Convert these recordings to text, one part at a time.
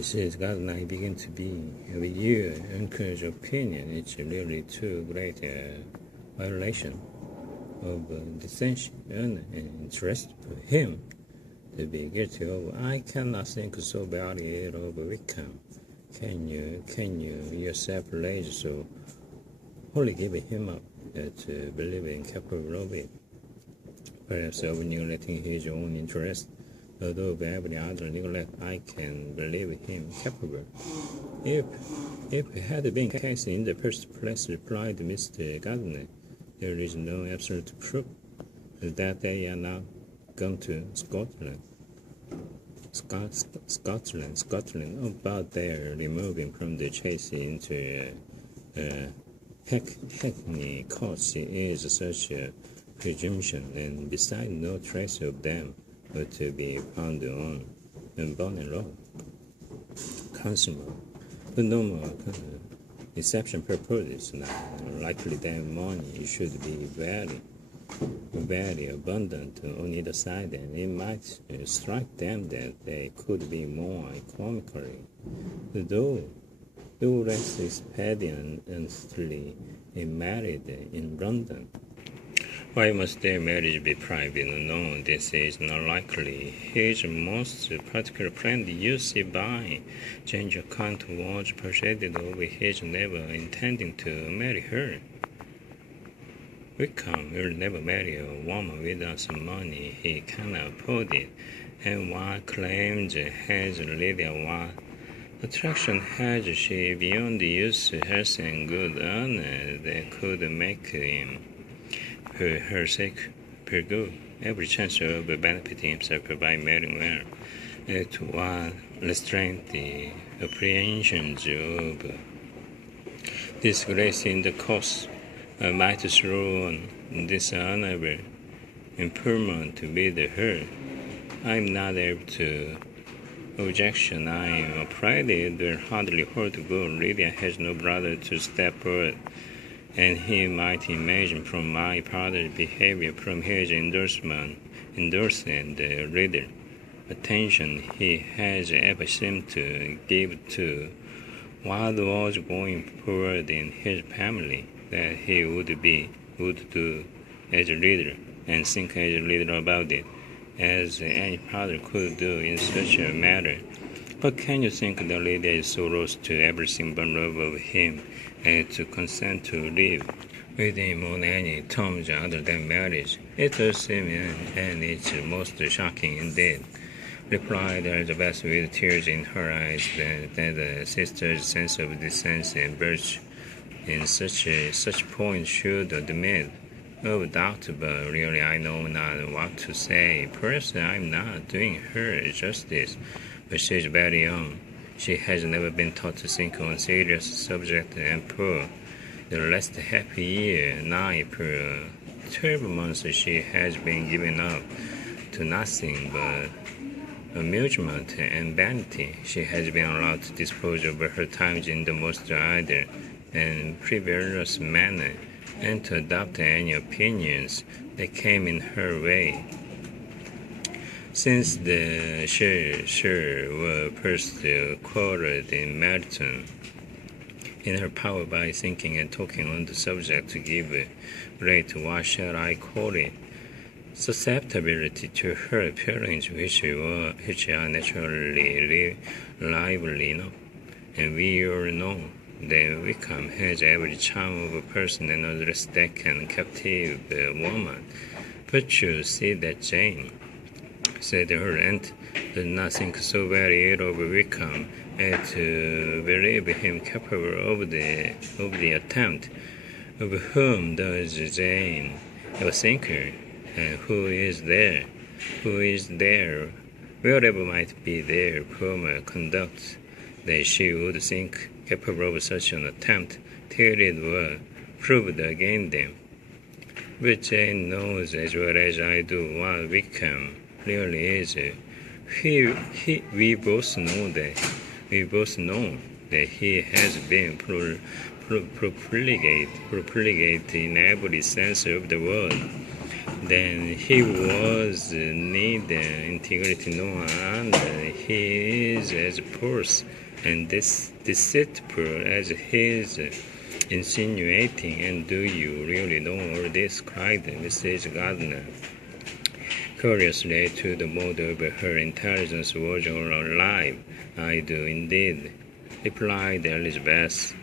Since God and I begin to be with you, encourage opinion, it's really too great a violation of dissension and interest for him to be guilty of. I cannot think so badly of Wickham. Can you yourself raise so wholly give him up to believe in capable of it? Perhaps of neglecting his own interest, although of every other neglect, I can believe him capable. If it had been case in the first place, replied Mr. Gardner, there is no absolute proof that they are not gone to Scotland about their removing from the chase into Hackney Court is such a presumption, and besides, no trace of them were to be found on Bonnet Road. Consumer, the normal exception purposes now likely that money should be very abundant on either side, and it might strike them that they could be more economically, though less expediently married in London. Why must their marriage be private? No, this is not likely. His most particular friend, U.C. by Ginger Kant, was persuaded of his never intending to marry her. Wickham will never marry a woman without some money. He cannot afford it. And what claims has Lydia? What attraction has she beyond the use, health, and good honor that could make him, for her sake, pursue every chance of benefiting himself by marrying well? To what restraint the apprehensions of disgrace in the cause might throw on dishonorable improvement with her. I am not able to objection. I am afraid it will hardly hold good. Lydia has no brother to step forward, and he might imagine from my father's behavior, from his endorsement, the little attention he has ever seemed to give to what was going forward in his family, that he would do as little and think as little about it as any father could do in such a matter. But can you think that Lydia is so lost to everything but love of him and to consent to live with him on any terms other than marriage? It does seem, and it's most shocking indeed, replied Elizabeth with tears in her eyes, that the sister's sense of decency and virtue in such point should admit of doubt, but really I know not what to say. Perhaps I'm not doing her justice, but she is very young. She has never been taught to think on serious subjects, and for the last half year, for 12 months, she has been given up to nothing but amusement and vanity. She has been allowed to dispose of her time in the most idle and frivolous manner, and to adopt any opinions that came in her way. Since the Shire were first quartered in Melton, in her power by thinking and talking on the subject to give great, what shall I call it, susceptibility to her feelings, which are naturally lively enough. And we all know that Wickham has every charm of a person and address that can captive a woman. But you see that Jane, said her aunt, does not think so very ill of Wickham as to believe him capable of the attempt. Of whom does Jane ever think her? And who is there? Wherever might be their former conduct, that she would think capable of such an attempt till it were proved against them. But Jane knows as well as I do what Wickham really is. We both know that he has been profligate in every sense of the word. Then he was neither integrity nor honor. He is as false and deceitful as he is insinuating. And do you really know all this? Cried Mrs. Gardner, curiously to the mood of her intelligence was all alive. I do indeed, replied Elizabeth,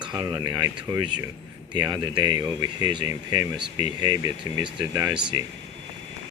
calmly. I told you the other day of his infamous behavior to Mr. Darcy.